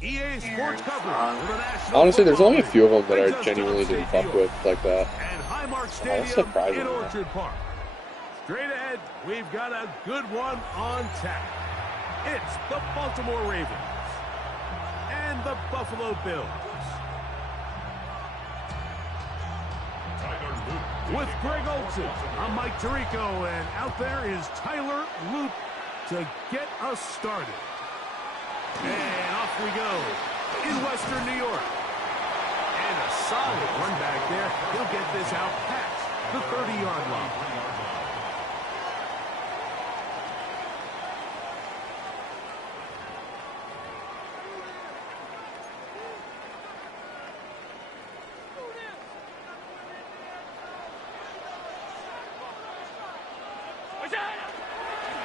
EA Sports coverage for the National Honestly, there's Football only a League few of them that brings I us genuinely to didn't Chase fuck with like that. and Highmark That's Stadium surprising. in Orchard Park. Straight ahead, we've got a good one on tap. It's the Baltimore Ravens and the Buffalo Bills. With Greg Olson, I'm Mike Tirico, and out there is Tyler Loop to get us started. And off we go in Western New York. And a solid run back there. He'll get this out past the 30-yard line.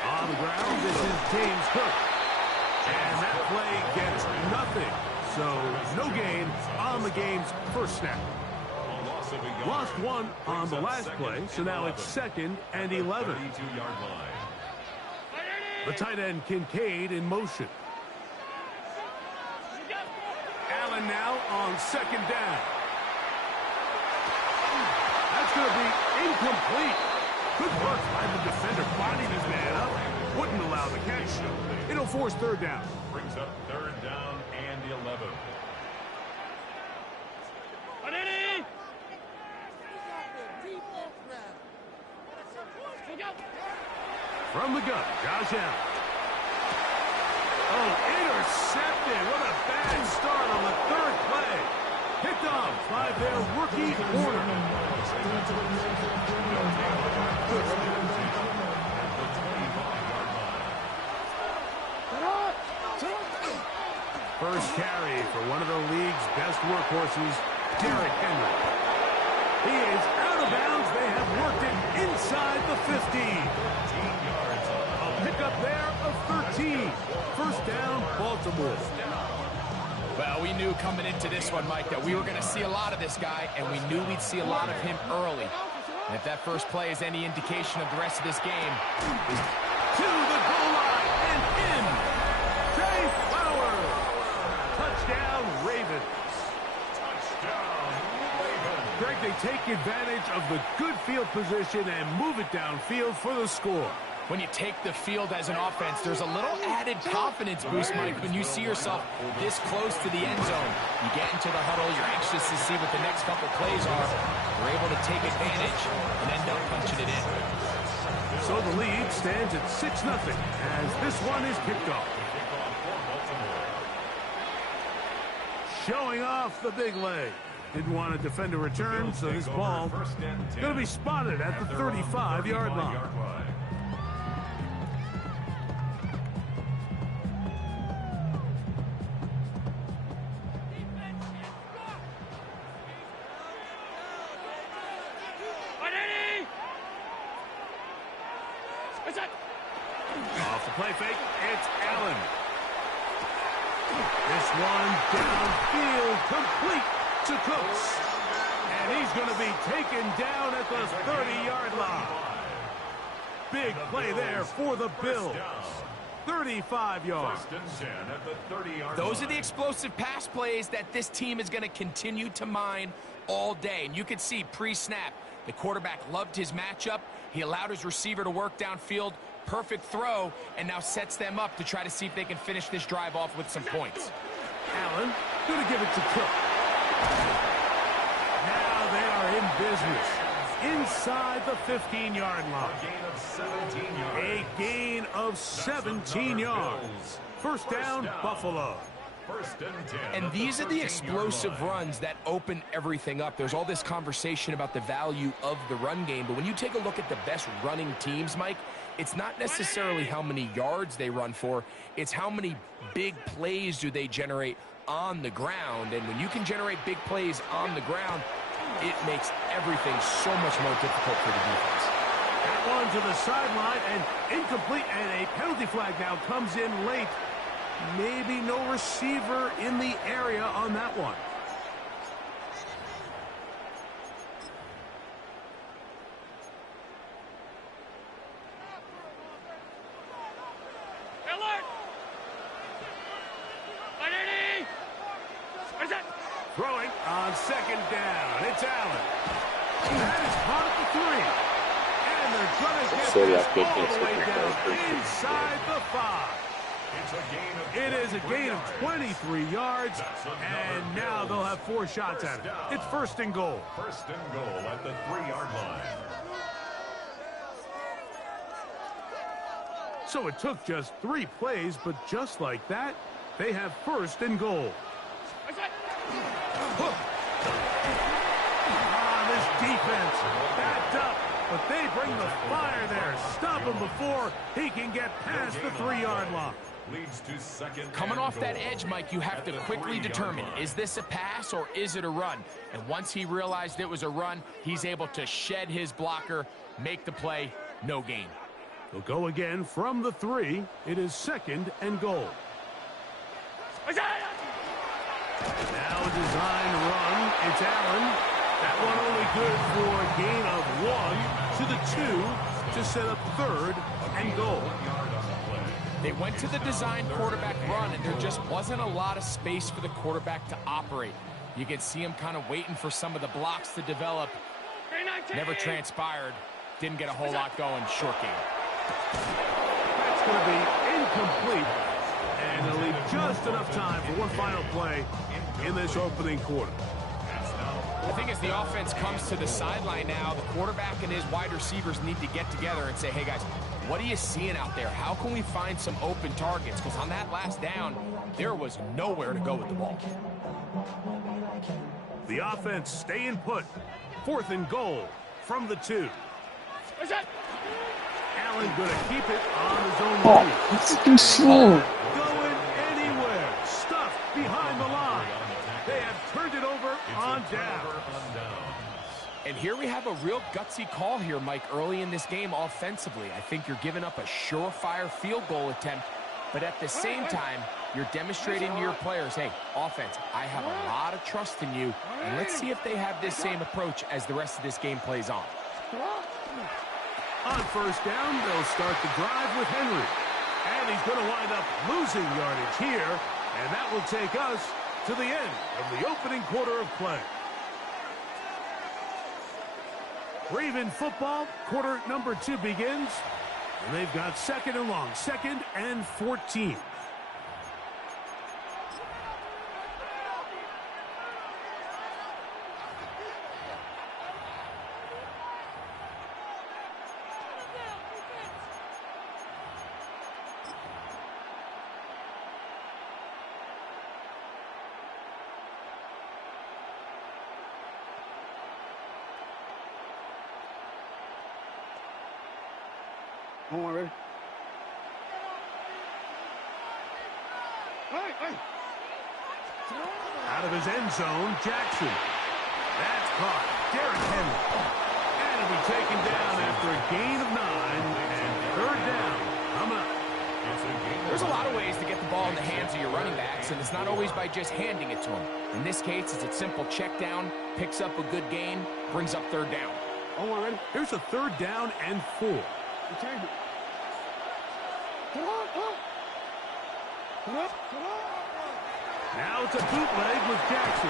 On the ground, this is James Cook. And that play gets nothing. So no gain on the game's first snap. Lost one on the last play, so now it's 2nd and 11. The tight end Kincaid in motion. Allen now on 2nd down. That's going to be incomplete. Good work by the defender finding his man up. Wouldn't allow the catch. It'll force 3rd down. Brings up 3rd down and 11. From the gun, Josh Allen. Oh, intercepted. What a bad start on the 3rd play. Picked off by their rookie corner. First carry for one of the league's best workhorses, Derrick Henry. He is out of bounds. They have worked it inside the 15. A pickup there of 13. First down, Baltimore. Well, we knew coming into this one, Mike, that we were going to see a lot of this guy, and we knew we'd see a lot of him early. And if that first play is any indication of the rest of this game, to the goal line and in. Jay Flowers. Touchdown, Ravens. Greg, they take advantage of the good field position and move it downfield for the score. when you take the field as an offense, there's a little added confidence boost, Mike, when you see yourself this close to the end zone. You get into the huddle, you're anxious to see what the next couple plays are. You're able to take advantage and end up punching it in. So the lead stands at 6-0 as this one is kicked off. Showing off the big leg. Didn't want to defend a return, so this ball going to be spotted at the 35-yard line. Off the play fake, it's Allen. This one downfield, complete to Cooks. And he's going to be taken down at the 30-yard line. Big play there for the Bills. 35 yards. Those are the explosive pass plays that this team is going to continue to mine all day. And you can see pre-snap, the quarterback loved his matchup. He allowed his receiver to work downfield. Perfect throw, and now sets them up to try to see if they can finish this drive off with some points. Allen going to give it to Cook. Now they are in business. Inside the 15-yard line. A gain of 17 yards. First down, Buffalo. And these are the explosive runs that open everything up. There's all this conversation about the value of the run game, but when you take a look at the best running teams, Mike, it's not necessarily how many yards they run for, it's how many big plays do they generate on the ground. And when you can generate big plays on the ground, it makes everything so much more difficult for the defense. That one to the sideline and incomplete, and a penalty flag now comes in late. Maybe no receiver in the area on that one. Throwing on second down. It's Allen. That is caught at the 3. And they're going to get this all the way down inside the 5. It is a gain of 23 yards, and now they'll have 4 shots at it. It's first and goal. First and goal at the 3-yard line. So it took just 3 plays, but just like that, they have first and goal. This defense backed up, but they bring the fire there. Stop him before he can get past the 3-yard line. Leads to second. Coming off that edge, Mike, you have to quickly determine, is this a pass or is it a run? And once he realized it was a run, he's able to shed his blocker, make the play, no gain. They'll go again from the 3. It is second and goal. Now a design run. It's Allen. That one only good for a gain of 1 to the 2 to set up third and goal. They went to the design quarterback run, and there just wasn't a lot of space for the quarterback to operate. You can see him kind of waiting for some of the blocks to develop. Never transpired. Didn't get a whole lot going. Short game. That's going to be incomplete. And they'll leave just enough time for one final play in this opening quarter. I think as the offense comes to the sideline now, the quarterback and his wide receivers need to get together and say, hey, guys, what are you seeing out there? How can we find some open targets? Because on that last down, there was nowhere to go with the ball. The offense staying put. Fourth and goal from the 2. Allen going to keep it on his own line. It's too slow. Going anywhere. Stuffed behind the line. They have turned it over on down. And here we have a real gutsy call here, Mike, early in this game offensively. I think you're giving up a surefire field goal attempt, but at the same time, you're demonstrating to your players, hey, offense, I have a lot of trust in you, and let's see if they have this same approach as the rest of this game plays on. On first down, they'll start the drive with Henry. And he's going to wind up losing yardage here, and that will take us to the end of the opening quarter of play. Raven football, quarter number 2 begins, and they've got second and long, 2nd and 14. Come on, ready? Out of his end zone, Jackson. That's caught. Derrick Henry. And it'll be taken down after a gain of 9. And third down coming up. There's a lot of ways to get the ball in the hands of your running backs, and it's not always by just handing it to them. In this case, it's a simple check down, picks up a good gain, brings up third down. Here's a third down and 4. Now it's a bootleg with Jackson.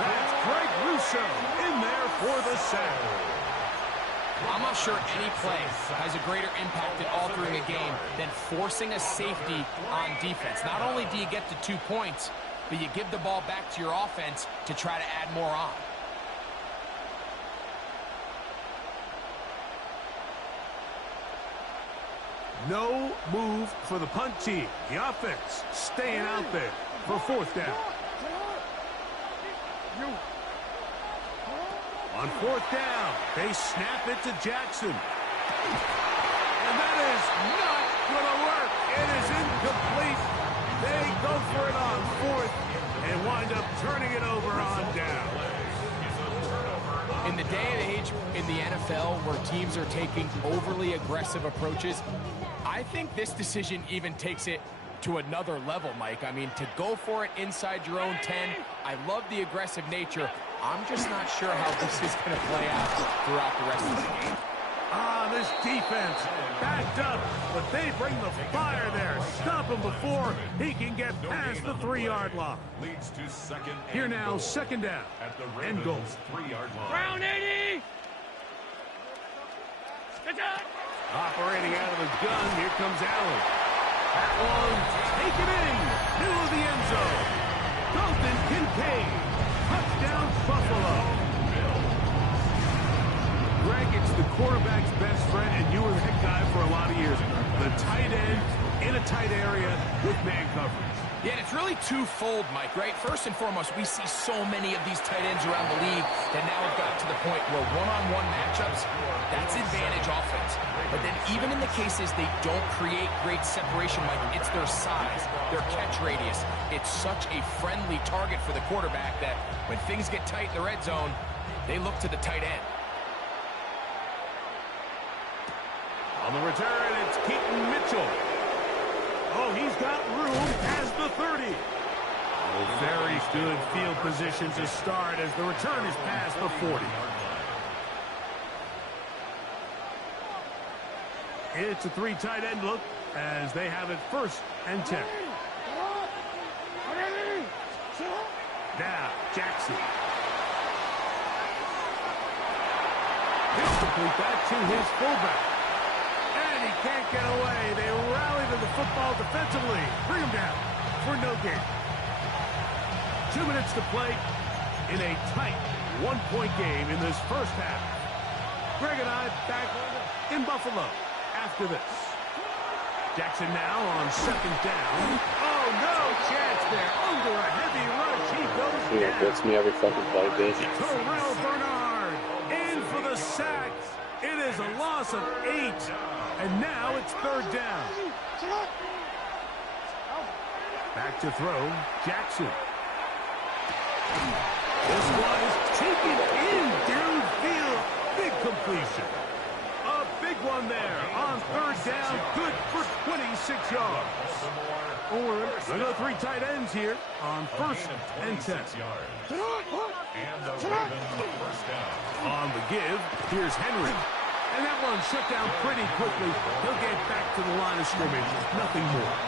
That's Greg Rousseau in there for the sack. I'm not sure any play has a greater impact in altering a game than forcing a safety on defense. Not only do you get to 2 points, but you give the ball back to your offense to try to add more on. No move for the punt team. The offense staying out there for fourth down. On fourth down, they snap it to Jackson. And that is not going to work. It is incomplete. They go for it on fourth and wind up turning it over on down. In the day and age in the NFL where teams are taking overly aggressive approaches, I think this decision even takes it to another level, Mike. I mean, to go for it inside your own 10, I love the aggressive nature. I'm just not sure how this is going to play out throughout the rest of the game. This defense backed up, but they bring the fire there. Stop him before he can get past the 3-yard line. Leads to second. Here now, second down. At the End goal. 3-yard line. Round 80. Operating out of the gun, here comes Allen. That one taken in, middle of the end zone. Dalton Kincaid, touchdown Buffalo. Greg, it's the quarterback's best friend, and you were the head guy for a lot of years. The tight end in a tight area with man coverage. Yeah, and it's really twofold, Mike, right? First and foremost, we see so many of these tight ends around the league that now have got to the point where one-on-one matchups, that's advantage offense. But then even in the cases they don't create great separation, Mike, it's their size, their catch radius. It's such a friendly target for the quarterback that when things get tight in the red zone, they look to the tight end. On the return, it's Keaton Mitchell. Oh, he's got room past the 30. Oh, very good field position to start as the return is past the 40. It's a 3 tight end look as they have it first and 10. Now, Jackson. He'll complete that to his fullback. And he can't get away. They rally to the football defensively. Bring him down for no gain. 2 minutes to play in a tight 1-point game in this first half. Greg and I back in Buffalo after this. Jackson now on second down. Oh, no chance there. Under a heavy rush, he goes down. Yeah, that's me every fucking play, bitch. Terrell Bernard in for the sack. It is a loss of 8. And now it's third down. Back to throw, Jackson. This one is taken in downfield. Big completion. A big one there on third down. Good for 26 yards. We'll go 3 tight ends here on first and 10. And the Ravens first down. On the give, here's Henry. And that one shut down pretty quickly. He'll get back to the line of scrimmage. Nothing more.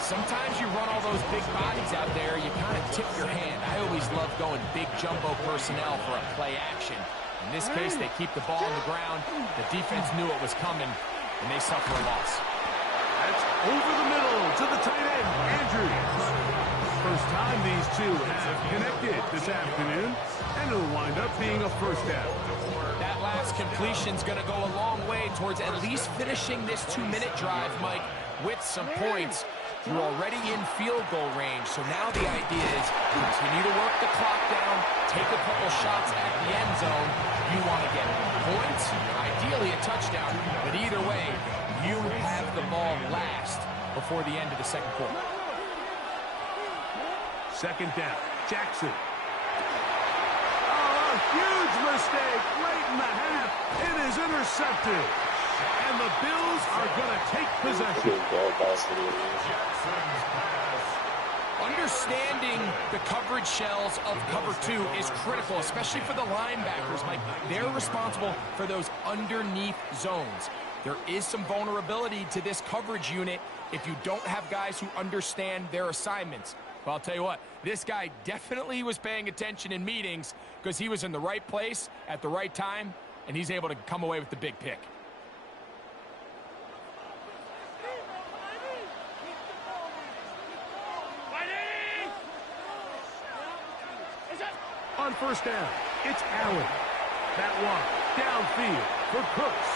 Sometimes you run all those big bodies out there, you kind of tip your hand. I always love going big jumbo personnel for a play action. In this case, they keep the ball on the ground. The defense knew it was coming, and they suffer a loss. That's over the middle to the tight end, Andrews. First time these two have connected this afternoon, and it'll wind up being a first down. That last completion's going to go a long way towards at least finishing this 2-minute drive, Mike, with some points. You're already in field goal range, so now the idea is continue to work the clock down, take a couple shots at the end zone. You want to get points, ideally a touchdown, but either way, you have the ball last before the end of the second quarter. Second down, Jackson. Oh, a huge mistake late in the half. It is intercepted. And the Bills are going to take possession. Understanding the coverage shells of cover 2 is critical, especially for the linebackers, Mike. They're responsible for those underneath zones. There is some vulnerability to this coverage unit if you don't have guys who understand their assignments. Well, I'll tell you what, this guy definitely was paying attention in meetings because he was in the right place at the right time, and he's able to come away with the big pick. On first down, it's Allen. That one downfield for Cooks.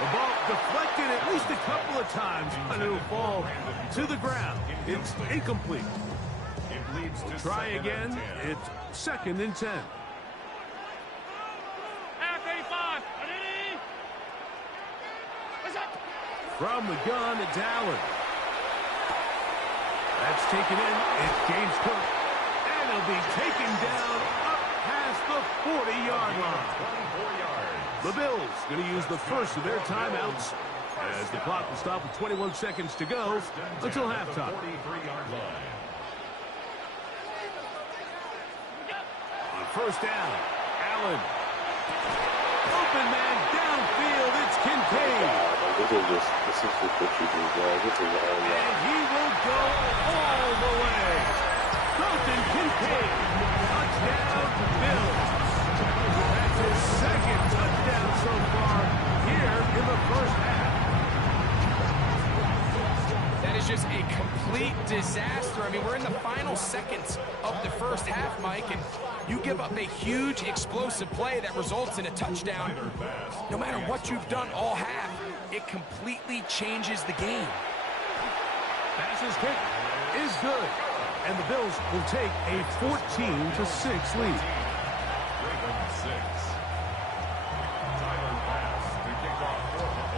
The ball deflected at least a couple of times, but it'll fall to the ground. It's incomplete. It leads to Try again. It's second and 10. From the gun, it's Allen. That's taken in. It's James Cook. And he'll be taken down up past the 40-yard line. 24 yards. The Bills going to use the first of their timeouts as the clock will stop with 21 seconds to go until halftime. 43-yard line. On first down, Allen. Open man downfield. Kincaid. This is just what you do, guys. This is all And he will go all the way. Dalton Kincaid. Touchdown, Bills. That's his second touchdown so far here in the first half. That is just a complete disaster. I mean, we're in the final seconds of the first half, Mike, and you give up a huge explosive play that results in a touchdown. No matter what you've done all half, it completely changes the game. Passes kick is good. And the Bills will take a 14-6 lead.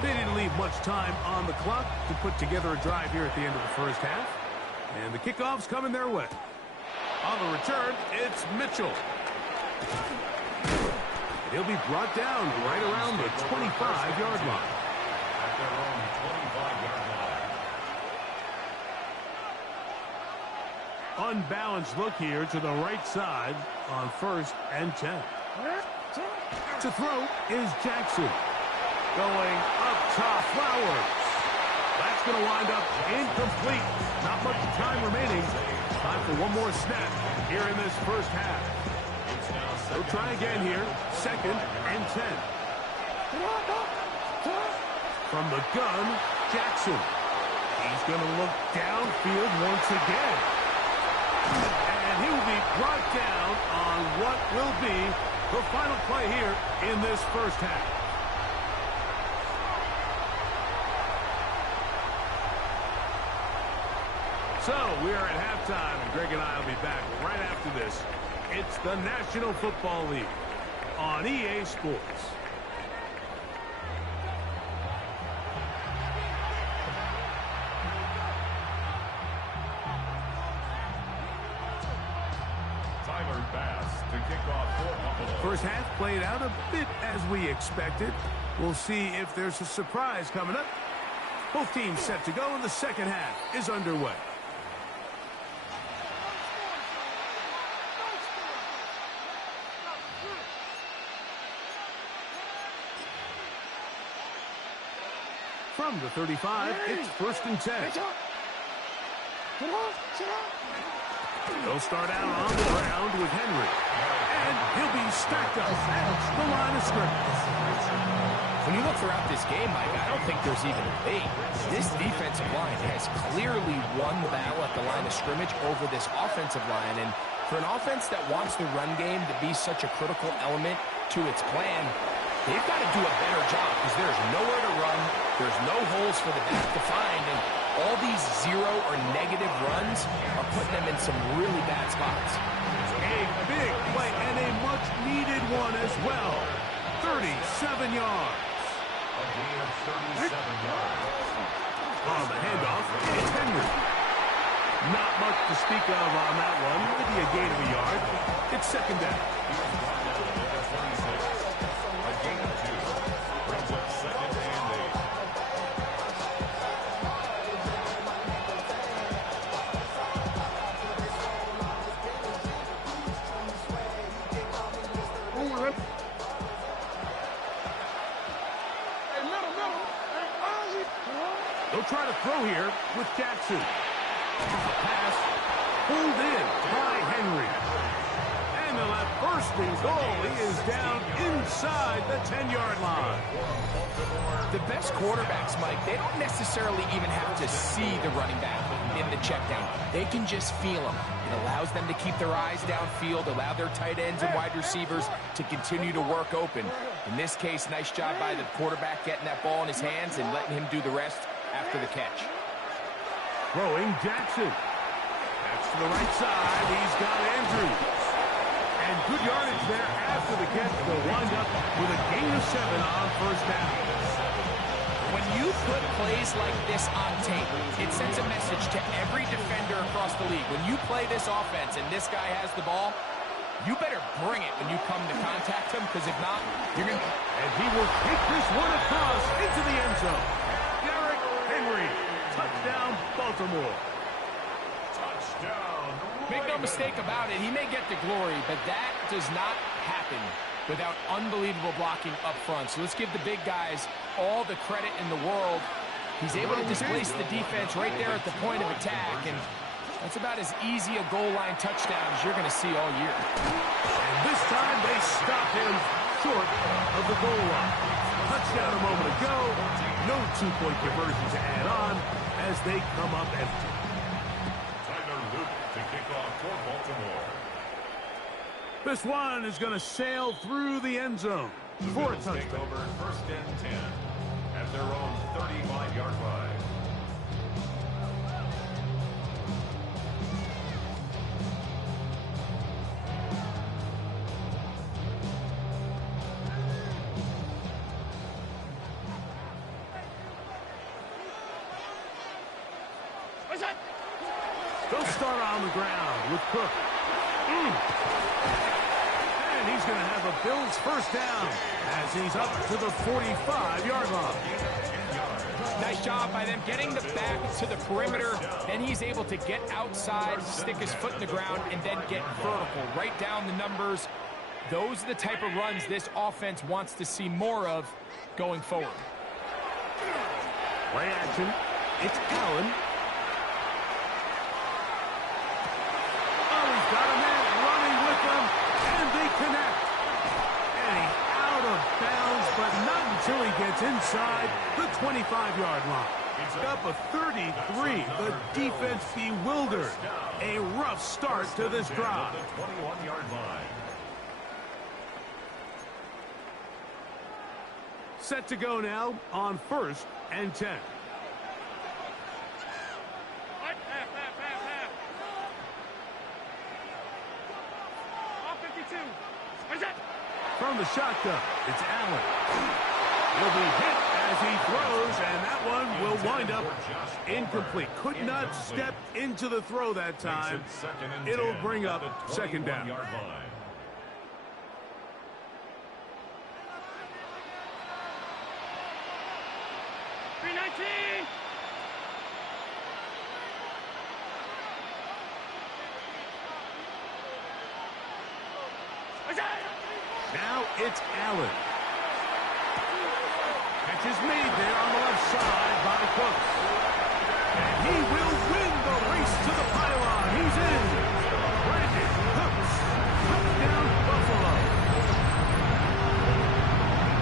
They didn't leave much time on the clock to put together a drive here at the end of the first half. And the kickoff's coming their way. On the return, it's Mitchell. He'll be brought down right around the 25-yard line. At their own 25-yard line. Unbalanced look here to the right side on 1st and 10. To throw is Jackson. Going up top, Flowers. That's going to wind up incomplete. Not much time remaining. Time for one more snap here in this first half. They'll try again here. 2nd and 10. From the gun, Jackson. He's going to look downfield once again. And he will be brought down on what will be the final play here in this first half. So we are at halftime, and Greg and I will be back right after this. It's the National Football League on EA Sports. Tyler Bass to kick off for Buffalo. First half played out a bit as we expected. We'll see if there's a surprise coming up. Both teams set to go, and the second half is underway. From the 35, it's 1st and 10. They'll start out on the ground with Henry. And he'll be stacked up at the line of scrimmage. When you look throughout this game, Mike, I don't think there's even a debate. This defensive line has clearly won the battle at the line of scrimmage over this offensive line. And for an offense that wants the run game to be such a critical element to its plan, they've got to do a better job because there's nowhere to run. There's no holes for the back to find. And all these zero or negative runs are putting them in some really bad spots. A big play and a much-needed one as well. 37 yards. A gain of 37 yards. On the handoff, it's Henry. Not much to speak of on that one. Maybe a gain of a yard. It's 2nd down. A gain of 2. Brings up 2nd and 8. They'll try to throw here with Jackson. The pass pulled in by Henry. And they'll have 1st and goal. He is down inside the 10-yard line. The best quarterbacks, Mike, they don't necessarily even have to see the running back in the check down. They can just feel him. It allows them to keep their eyes downfield, allow their tight ends and wide receivers to continue to work open. In this case, nice job by the quarterback getting that ball in his hands and letting him do the rest after the catch. Throwing Jackson. That's to the right side. He's got Andrews. And good yardage there after the catch. They'll wind up with a gain of 7 on 1st down. When you put plays like this on tape, it sends a message to every defender across the league. When you play this offense and this guy has the ball, you better bring it when you come to contact him, because if not, you're going to... And he will take this one across into the end zone. Derrick Henry. Touchdown, Baltimore. Touchdown. Make no mistake about it, he may get the glory, but that does not happen without unbelievable blocking up front. So let's give the big guys all the credit in the world. He's able to displace the defense right there at the point of attack, and that's about as easy a goal line touchdown as you're going to see all year. And this time they stop him short of the goal line. Touchdown a moment ago. No two-point conversion to add on as they come up empty. Tyler Luke to kick off for Baltimore. This one is going to sail through the end zone for a Bills take touchdown. over 1st and 10 at their own 35-yard line. They'll start on the ground with Cook. And he's going to have a Bills first down as he's up to the 45-yard line. Nice job by them getting the back to the perimeter. Then he's able to get outside, stick his foot in the ground, and then get vertical. Right down the numbers. Those are the type of runs this offense wants to see more of going forward. Play action. It's Allen. Got a man running with them, and they connect. And he's out of bounds, but not until he gets inside the 25-yard line. He's up a 33. The defense bewildered. A rough start to this drive. 21-yard line. Set to go now on 1st and 10. From the shotgun, it's Allen. He'll be hit as he throws, and that one will wind up incomplete. Could not step into the throw that time. It'll bring up second down. 319. Now it's Allen. Catch is made there on the left side by Cook. And he will win the race to the pylon. He's in. Brandon Cooks. Touchdown, Buffalo.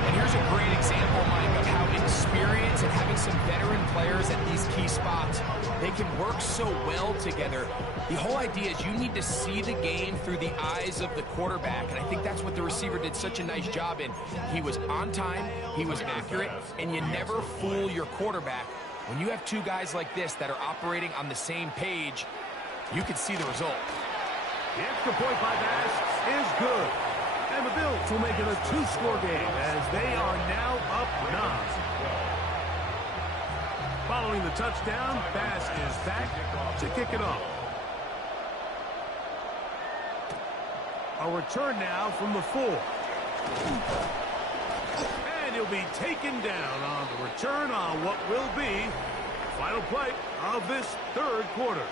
And here's a great example, Mike, of how experience and having some veteran players at these key spots, they can work so well together. The whole idea is you need to see the game through the eyes of the quarterback, and I think that's what the receiver did such a nice job in. He was on time, he was accurate, and you never fool your quarterback. When you have two guys like this that are operating on the same page, you can see the result. The extra point by Bass is good. And the Bills will make it a two-score game as they are now up 9. Following the touchdown, Bass is back to kick it off. A return now from the 4. And he'll be taken down on the return on what will be the final play of this third quarter.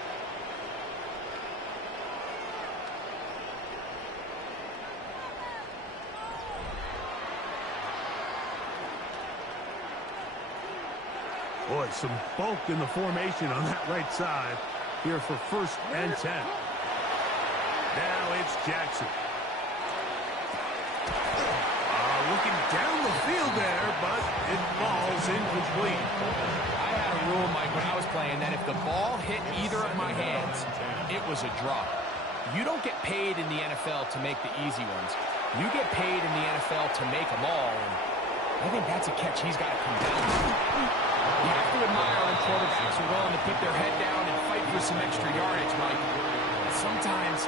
Boy, some bulk in the formation on that right side here for 1st and 10. Now it's Jackson. Looking down the field there, but it falls incomplete. I had a rule, Mike, when I was playing that if the ball hit either of my hands, it was a drop. You don't get paid in the NFL to make the easy ones. You get paid in the NFL to make them all, and I think that's a catch he's got to come down with. You have to admire when quarterbacks are willing to put their head down and fight for some extra yardage, Mike. Sometimes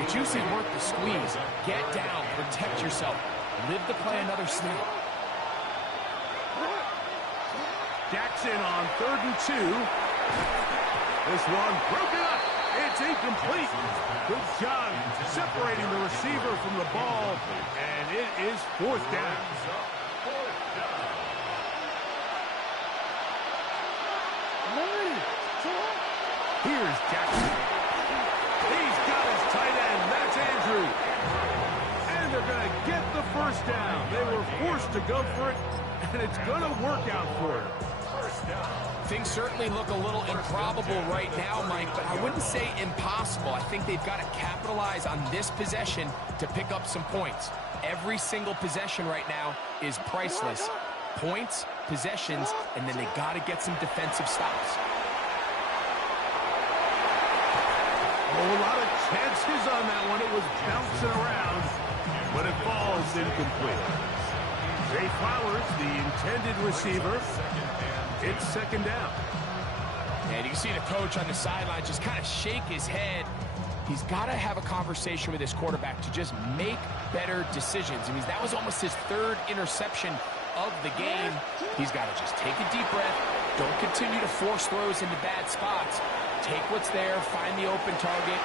the juice is worth the squeeze. Get down, protect yourself, live to play another snap. Jackson on 3rd and 2. This one broken up. It's incomplete. Good job separating the receiver from the ball, and it is 4th down. Here's Jackson. He's got his tight end. That's Andrew. And they're going to get the first down. They were forced to go for it, and it's going to work out for them. Things certainly look a little improbable right now, Mike, but I wouldn't say impossible. I think they've got to capitalize on this possession to pick up some points. Every single possession right now is priceless. Points, possessions, and then they got to get some defensive stops. Oh, a lot of chances on that one. It was bouncing around, but it falls incomplete. Zay Flowers, the intended receiver. It's second down. And you can see the coach on the sideline just kind of shake his head. He's got to have a conversation with his quarterback to just make better decisions. I mean, that was almost his third interception of the game. He's got to just take a deep breath. Don't continue to force throws into bad spots. Take what's there, find the open target,